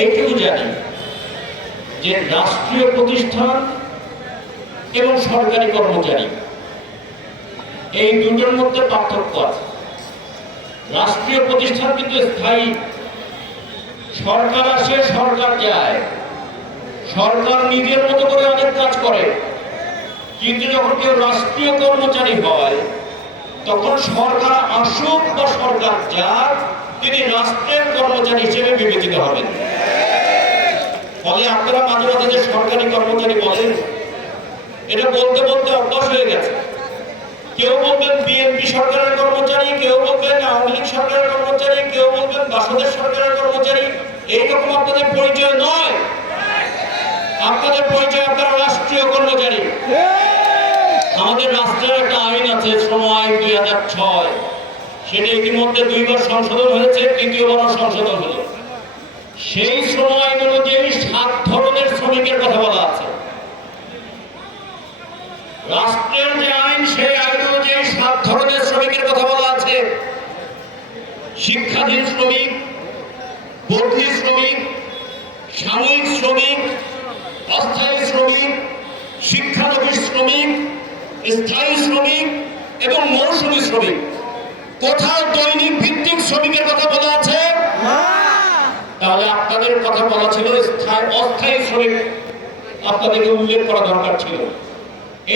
এইটুকু জানি যে রাষ্ট্রীয় প্রতিষ্ঠান এবং সরকারি কর্মচারী এই দুটোর মধ্যে পার্থক্য আছে। রাষ্ট্রীয় প্রতিষ্ঠান কিন্তু স্থায়ী, সরকার আসে সরকার যায়, সরকার নিজের মতো করে অনেক কাজ করে। কিন্তু যখন কেউ রাষ্ট্রীয় কর্মচারী হয় তখন সরকার আসুক বা সরকার যাক, তিনি রাষ্ট্রের কর্মচারী হিসেবে বিবেচিত হবেন। ফলে আপনারা মাঝে মাঝে যে সরকারি কর্মচারী বলেন, এটা বলতে বলতে অভ্যাস হয়ে গেছে। কেউ বলবেন বিএনপি সরকারের কর্মচারী, কেউ বলবেন আওয়ামী লীগ সরকারের কর্মচারী, কেউ বলবেন বাসদের সরকারের কর্মচারী। এইরকম আপনাদের পরিচয় নয়, আপনাদের পরিচয় আপনারা রাষ্ট্রীয় কর্মচারী। আমাদের রাষ্ট্রের একটা আইন আছে, শ্রম আইন 2006, সেটা ইতিমধ্যে 2 বার সংশোধন হয়েছে, তৃতীয়বার সংশোধন হলো। সেই শ্রম আইন অনুযায়ী 7 ধরনের শ্রমিকের কথা বলা আছে। রাষ্ট্রের যে আইন, সেই আইন অনুযায়ী 7 ধরনের শ্রমিকের কথা বলা আছে। শিক্ষাধীন শ্রমিক, বদলি শ্রমিক, সাময়িক শ্রমিক, অস্থায়ী শ্রমিক, শিক্ষানবিশ শ্রমিক, স্থায়ী শ্রমিক এবং মৌসুমী শ্রমিক। কোথাও দৈনিক ভিত্তিক শ্রমিকের কথা বলা আছে? তাহলে আপনাদের কথা বলা ছিল অস্থায়ী শ্রমিক, আপনাদেরকে উল্লেখ করা দরকার ছিল।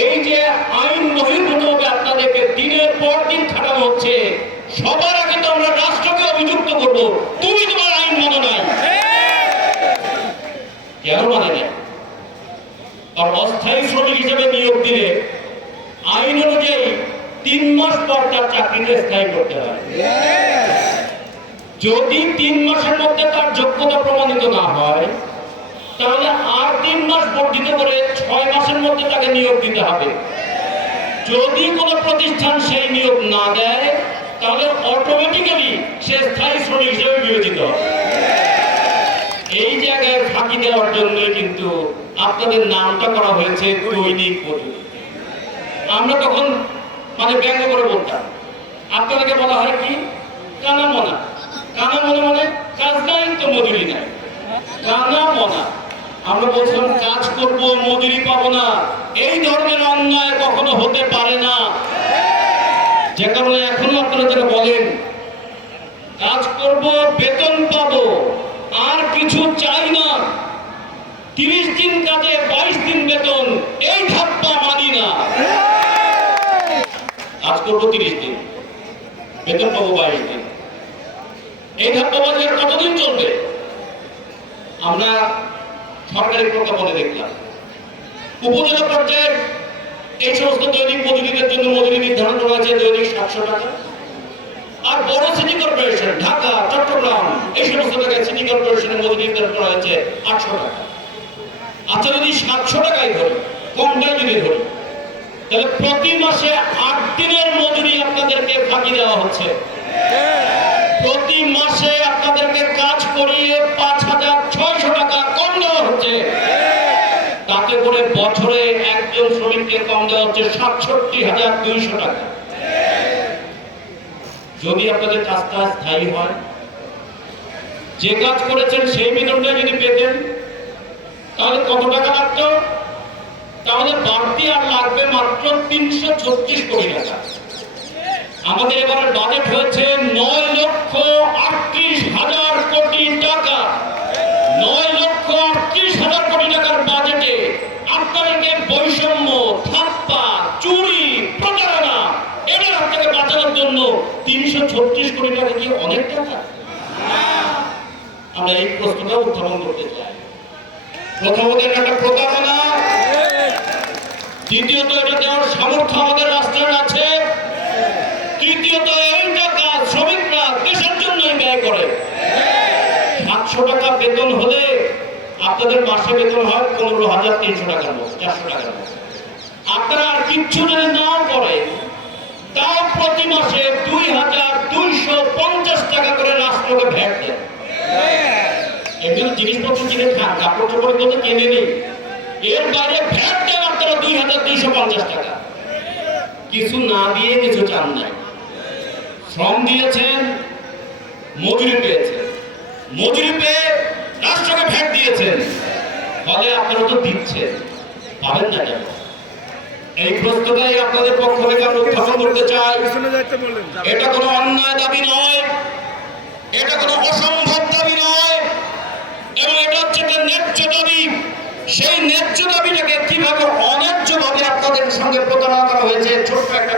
এই যে আইন বহির্ভূতভাবে আপনাদেরকে দিনের পর দিন খাটানো হচ্ছে, সবার আগে তো আমরা রাষ্ট্রকে অভিযুক্ত করব, তুমি তোমার আইন মানো নাই। কেন মানে না? আর অস্থায়ী শ্রমিক হিসেবে নিয়োগ দিলে আইন অনুযায়ী 3 মাস পর তার চাকরিটা স্থায়ী করতে হয়। যদি 3 মাসের মধ্যে তার যোগ্যতা প্রমাণিত না হয়, তাহলে আর 3 মাস বর্ধিত করে 6 মাসের মধ্যে তাকে নিয়োগ দিতে হবে। যদি কোনো প্রতিষ্ঠান সেই নিয়োগ না দেয়, তাহলে অটোমেটিক্যালি সে স্থায়ী শ্রমিক হিসেবে বিবেচিত হবে। এই জায়গায় ফাঁকি দেওয়ার জন্য কিন্তু আপনাদের নামটা করা হয়েছে দৈনিক মজুরি। আমরা তখন ব্যঙ্গ করে বলতাম, আপনাদেরকে বলা হয় কি কানা মনা। কানা মনে মানে কাজ নাই তো মজুরি নাই, কানা মনা। আমরা বলছিলাম কাজ করব মজুরি পাবো না, এই ধরনের অন্যায় কখনো হতে পারে না। যে কারণে এখনো আপনারা যারা বলেন কাজ করব বেতন পাবো, আর কিছু চাই না, 30 দিন কাজে 22 দিন বেতন, এই ধাপ্পা মানি না। কাজ করবো 30 দিন, বেতন পাবো 22 দিন, এই ধাপ্পাবাজি আর কতদিন চলবে? আমরা সরকারি প্রজ্ঞাপনে দেখলাম উপজেলা পর্যায়ে এই সমস্ত দৈনিক মজুরিদের জন্য মজুরি নির্ধারণ করা হয়েছে দৈনিক 700 টাকা। আর বড় সিটি কর্পোরেশন ঢাকা, চট্টগ্রাম, এই সমস্ত জায়গায় সিটি কর্পোরেশনের মজুরি নির্ধারণ করা হয়েছে 800 টাকা। আচ্ছা, যদি 700 টাকাই ধরি, কমটাই যদি ধরি, তাহলে প্রতি মাসে 8 দিনের মজুরি আপনাদেরকে ফাঁকি দেওয়া হচ্ছে। প্রতি মাসে আপনাদেরকে কাজ করিয়ে 5600 টাকা কম দেওয়া হচ্ছে। তাতে করে বছরে একজন শ্রমিককে কম দেওয়া হচ্ছে ৬৭,২০০ টাকা। যদি আপনাদের কাজটা স্থায়ী হয়, যে কাজ করেছেন সেই বেতনটা যদি পেতেন, তাহলে কত টাকা লাগতো? তাহলে বাড়তি আর লাগবে মাত্র ৩৩৬ কোটি টাকা। আমাদের এবারে বাজেট হয়েছে ৯,৩৮,০০০ কোটি টাকা। ৯,৩৮,০০০ কোটি টাকার বাজেটে আপনাদেরকে বৈষম্য, ধাপ্পা, চুরি, প্রতারণা, এটার হাত থেকে বাঁচানোর জন্য ৩৩৬ কোটি টাকা কি অনেক টাকা? আমরা এই প্রশ্নটা উত্থাপন করতে চাই। প্রথমত এটা একটা প্রতারণা, দ্বিতীয়ত এটা দেওয়ার সামর্থ্য আমাদের রাষ্ট্রের আছে, তৃতীয়ত এই টাকা শ্রমিকরা দেশের জন্যই ব্যয় করে। 700 টাকা বেতন হলে আপনাদের মাসে বেতন হয় 15,৩০০ টাকার মতো, 400 টাকার মতো। আপনারা আর কিচ্ছু যদি নাও করেন, তাও প্রতি মাসে 2,250 টাকা করে রাষ্ট্রকে ভ্যাট দেন। এগুলো জিনিসপত্র কিনে খান, কাপড় চোপড় কিন্তু কিনে নেই, এর বাইরে ভ্যাট দেন আপনারা 2,250 টাকা। কিছু না দিয়ে কিছু চান নাই। শ্রম দিয়েছেন, মজুরি পেয়েছেন, মজুরি পেয়ে রাষ্ট্রকে তাহলে আপনারা তো দিচ্ছেন, পাবেন না কেন? এই প্রশ্নটাই আপনাদের পক্ষ থেকে আমরা উত্থাপন করতে চাই। এটা কোনো অন্যায় দাবি নয়, এটা কোনো অসম্ভব দাবি নয়, এবং এটা হচ্ছে একটা ন্যায্য দাবি। সেই ন্যায্য দাবিটাকে কিভাবে অন্যায্যভাবে আপনাদের সঙ্গে প্রতারণা করা হয়েছে ছোট্ট একটা